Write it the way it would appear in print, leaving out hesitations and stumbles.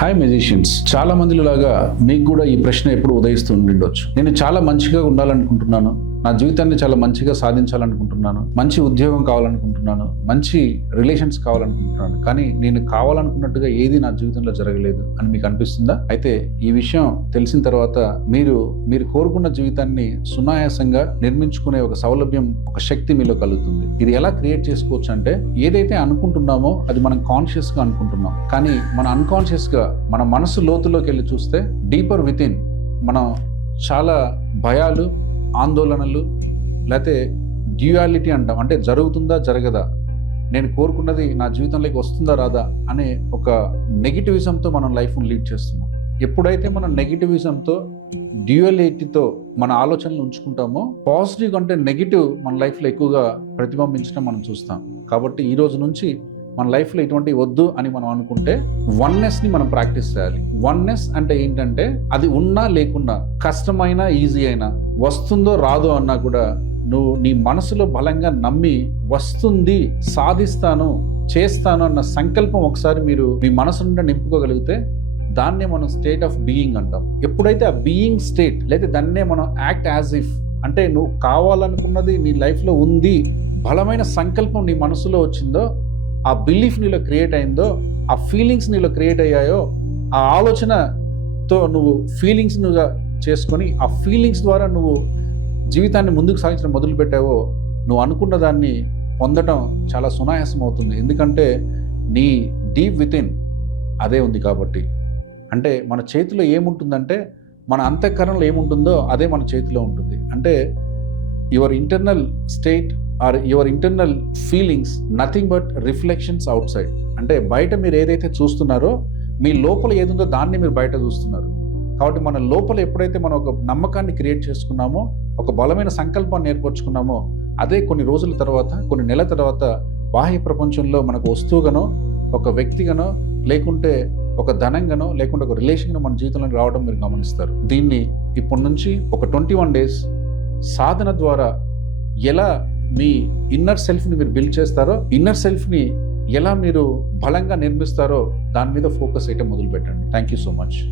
Hi musicians, చాలా మందిలో లాగా మీకు కూడా ఈ ప్రశ్న ఎప్పుడు ఉదయిస్తూ ఉండిండొచ్చు. నేను చాలా మంచిగా ఉండాలనుకుంటున్నాను, నా జీవితాన్ని చాలా మంచిగా సాధించాలనుకుంటున్నాను, మంచి ఉద్యోగం కావాలనుకుంటున్నాను, మంచి రిలేషన్స్ కావాలనుకుంటున్నాను, కానీ నేను కావాలనుకున్నట్టుగా ఏది నా జీవితంలో జరగలేదు అని మీకు అనిపిస్తుందా? అయితే ఈ విషయం తెలిసిన తర్వాత మీరు కోరుకున్న జీవితాన్ని సునాయాసంగా నిర్మించుకునే ఒక సౌలభ్యం, ఒక శక్తి మీలో కలుగుతుంది. ఇది ఎలా క్రియేట్ చేసుకోవచ్చు అంటే, ఏదైతే అనుకుంటున్నామో అది మనం కాన్షియస్ గా అనుకుంటున్నాం, కానీ మన అన్కాన్షియస్ గా మన మనసు లోతులోకి వెళ్ళి చూస్తే డీపర్ విత్ ఇన్ మనం చాలా భయాలు, ఆందోళనలు, లేకపోతే డ్యూయాలిటీ అంటాం, అంటే జరుగుతుందా జరగదా, నేను కోరుకున్నది నా జీవితంలోకి వస్తుందా రాదా అనే ఒక నెగిటివిజంతో మనం లైఫ్ను లీడ్ చేస్తున్నాం. ఎప్పుడైతే మనం నెగిటివిజంతో, డ్యూయాలిటీతో మన ఆలోచనలు ఉంచుకుంటామో, పాజిటివ్ కంటే నెగిటివ్ మన లైఫ్లో ఎక్కువగా ప్రతిబింబించడం మనం చూస్తాం. కాబట్టి ఈ రోజు నుంచి మన లైఫ్లో ఇటువంటి వద్దు అని మనం అనుకుంటే వన్నెస్ని మనం ప్రాక్టీస్ చేయాలి. వన్నెస్ అంటే ఏంటంటే, అది ఉన్నా లేకున్నా, కష్టమైనా ఈజీ అయినా, వస్తుందో రాదో అన్నా కూడా నువ్వు నీ మనసులో బలంగా నమ్మి వస్తుంది, సాధిస్తాను, చేస్తాను అన్న సంకల్పం ఒకసారి మీరు మీ మనసు నుండి నింపుకోగలిగితే దాన్నే మనం స్టేట్ ఆఫ్ బీయింగ్ అంటాం. ఎప్పుడైతే ఆ బీయింగ్ స్టేట్, లేదా దాన్నే మనం యాక్ట్ యాజ్ ఇఫ్, అంటే నువ్వు కావాలనుకున్నది నీ లైఫ్లో ఉంది, బలమైన సంకల్పం నీ మనసులో వచ్చిందో, ఆ బిలీఫ్ నీలో క్రియేట్ అయిందో, ఆ ఫీలింగ్స్ నీలో క్రియేట్ అయ్యాయో, ఆ ఆలోచనతో నువ్వు ఫీలింగ్స్గా చేసుకొని ఆ ఫీలింగ్స్ ద్వారా నువ్వు జీవితాన్ని ముందుకు సాగించడం మొదలుపెట్టావో, నువ్వు అనుకున్న దాన్ని పొందటం చాలా సునాయాసం అవుతుంది. ఎందుకంటే నీ డీప్ విత్ ఇన్ అదే ఉంది కాబట్టి. అంటే మన చేతిలో ఏముంటుందంటే, మన అంతఃకరణలో ఏముంటుందో అదే మన చేతిలో ఉంటుంది. అంటే your internal state or your internal feelings nothing but reflections out side. అంటే బయట మీరు ఏదైతే చూస్తున్నారో, మీ లోపల ఏదుందో దాన్ని మీరు బయట చూస్తున్నారు. కాబట్టి మన లోపల ఎప్పుడైతే మనం ఒక నమ్మకాన్ని క్రియేట్ చేసుకున్నామో, ఒక బలమైన సంకల్పాన్ని ఏర్పరచుకున్నామో, అదే కొన్ని రోజుల తర్వాత, కొన్ని నెలల తర్వాత బాహ్య ప్రపంచంలో మనకు వస్తువుగానో, ఒక వ్యక్తిగానో, లేకుంటే ఒక ధనంగానో, లేకుంటే ఒక రిలేషన్గానో మన జీవితంలో రావడం మీరు గమనిస్తారు. దీన్ని ఇప్పటి నుంచి ఒక 21 days సాధన ద్వారా ఎలా మీ ఇన్నర్ సెల్ఫ్ని మీరు బిల్డ్ చేస్తారో, ఇన్నర్ సెల్ఫ్ని ఎలా మీరు బలంగా నిర్మిస్తారో దాని మీద ఫోకస్ చేయటం మొదలు పెట్టండి. Thank you so much.